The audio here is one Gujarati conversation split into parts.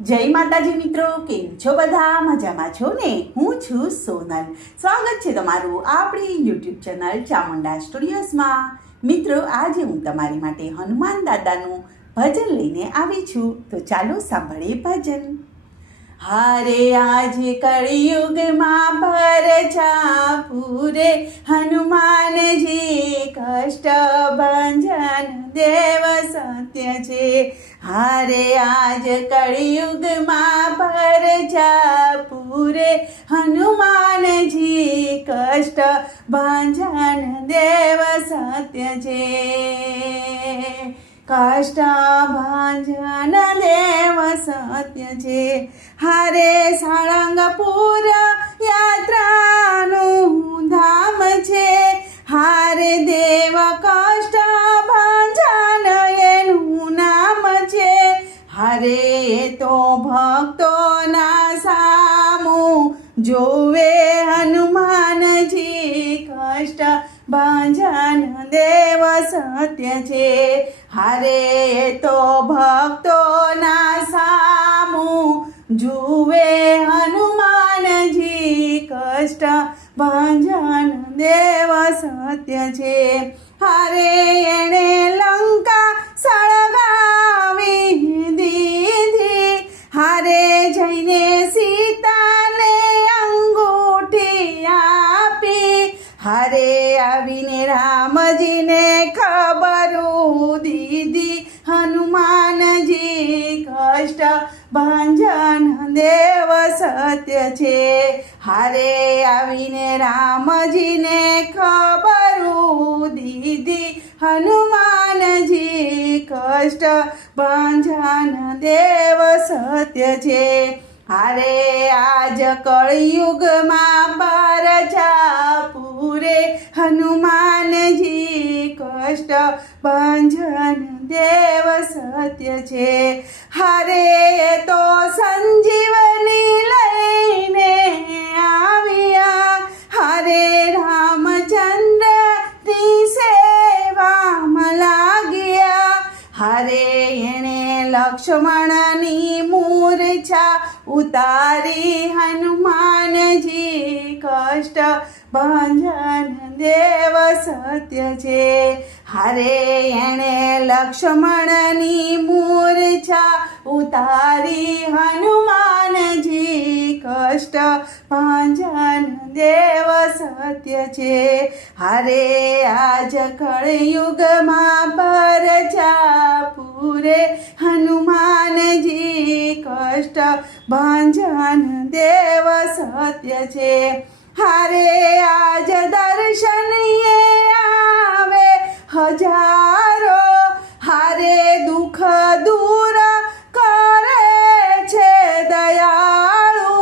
જય માતાજી મિત્રો, કેમ છો બધા? મજામાં છો ને? હું છું સોનલ. સ્વાગત છે તમારું આપણી યુટ્યુબ ચેનલ ચામુંડા સ્ટુડિયોઝમાં. મિત્રો, આજે હું તમારી માટે હનુમાન દાદાનું ભજન લઈને આવી છું. તો ચાલો સાંભળીએ ભજન. હારે આજ કળિયુગમાં પરછા પૂરે હનુમાનજી કષ્ટ ભંજન દેવ સત્ય છે. હારે આજ કળિયુગમાં પરછા પૂરે હનુમાનજી કષ્ટ ભંજન દેવ સત્ય છે. કષ્ટ ભંજન દેવ સત્ય છે. હારે સાળંગપુર યાત્રાનું ધામ છે. હારે દેવ કષ્ટ ભંજન એનું નામ છે. હારે તો ભક્તોના સામું જોવે હનુમાનજી કષ્ટ ભંજન દેવ સત્ય છે. હારે તો ભક્તોના સામું જુએ હનુમાનજી કષ્ટ ભંજન દેવ સત્ય છે. હારે એણે લંકા સળગાવી દીધી. હારે જઈને સીતાને અંગૂઠી આપી. હારે આવીને રામજીને ખબરું દીધી હનુમાનજી કષ્ટ ભંજન દેવ સત્ય છે. હારે આવીને રામજીને ખબરું દીધી હનુમાનજી કષ્ટ ભંજન દેવ સત્ય છે. હારે આજ કળિયુગમાં પરછા પૂરે હનુમાનજી કષ્ટ ભંજન દેવ સત્ય છે. હારે તો સંજીવની લઈને આવ્યા. હારે રામચંદ્રની સેવામાં લાગ્યા. હારે એણે લક્ષ્મણની મૂર્છા ઉતારી હનુમાનજી કષ્ટ ભંજન દેવ સત્ય છે. હારે એણે લક્ષ્મણની મૂર્છા ઉતારી હનુમાનજી કષ્ટ ભંજન દેવ સત્ય છે. હારે આજ કળિયુગમાં પરછા પૂરે હનુમાનજી કષ્ટ ભંજન દેવ સત્ય છે. હારે આજ દર્શનીએ આવે હજારો. હારે દુઃખ દૂર કરે છે દયાળુ.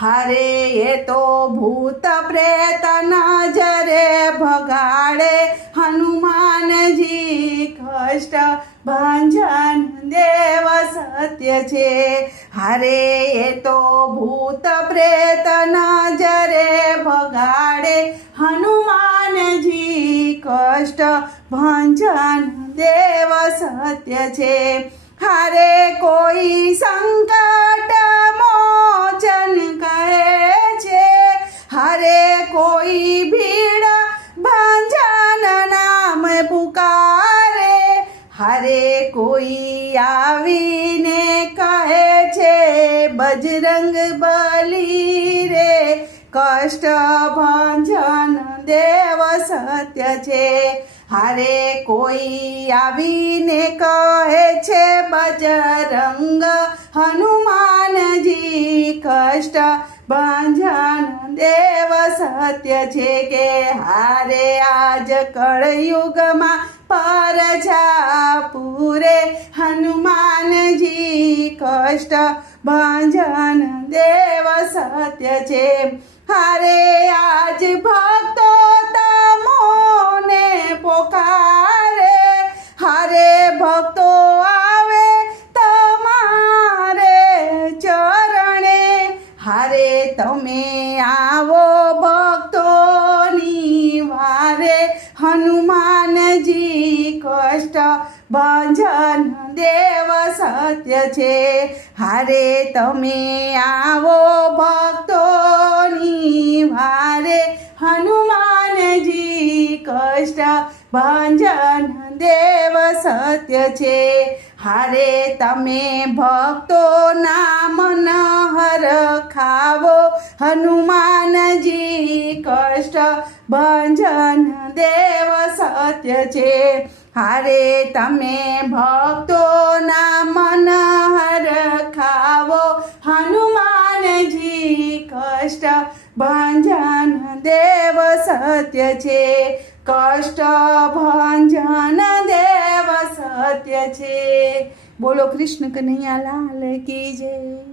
હારે એ તો ભૂત પ્રેત નજરે ભગાડે હનુમાનજી કષ્ટ ભંજન દેવ સત્ય છે. હારે એ તો ભૂત પ્રેત નજરે ભગાડે હનુમાનજી કષ્ટ ભંજન દેવ સત્ય છે. હારે કોઈ સંકટ મોચન કહે છે. હારે કોઈ ભીડ ભંજન નામ પુકારે. હારે કોઈ આવીને કહે છે બજરંગ બલી રે કષ્ટ ભંજન દેવ સત્ય છે. હારે કોઈ આવીને કહે છે બજરંગ હનુમાનજી કષ્ટ ભંજન દેવ સત્ય છે. કે હારે આજ કળયુગમાં પરછા પૂરે હનુમાનજી કષ્ટ ભંજન દેવ સત્ય છે. હારે આજ ભક્તો તમોને પોકારે. હારે ભક્તો આવે તમારે ચરણે. હારે તમે આવો ભક્તોની વારે હનુમાનજી કષ્ટ કષ્ટ ભંજન દેવ સત્ય છે. હારે તમે આવો ભક્તોની વારે, હનુમાનજી કષ્ટ ભંજન દેવ સત્ય છે. હારે તમે ભક્તોના મન હરખાવો, હનુમાનજી કષ્ટ ભંજન દેવ સત્ય છે. હારે તમે ભક્તોના મન હરખાવો, હનુમાનજી કષ્ટ ભંજન દેવ સત્ય છે. કષ્ટ ભંજન દેવ સત્ય છે. બોલો કૃષ્ણ કનૈયા લાલ કી જય.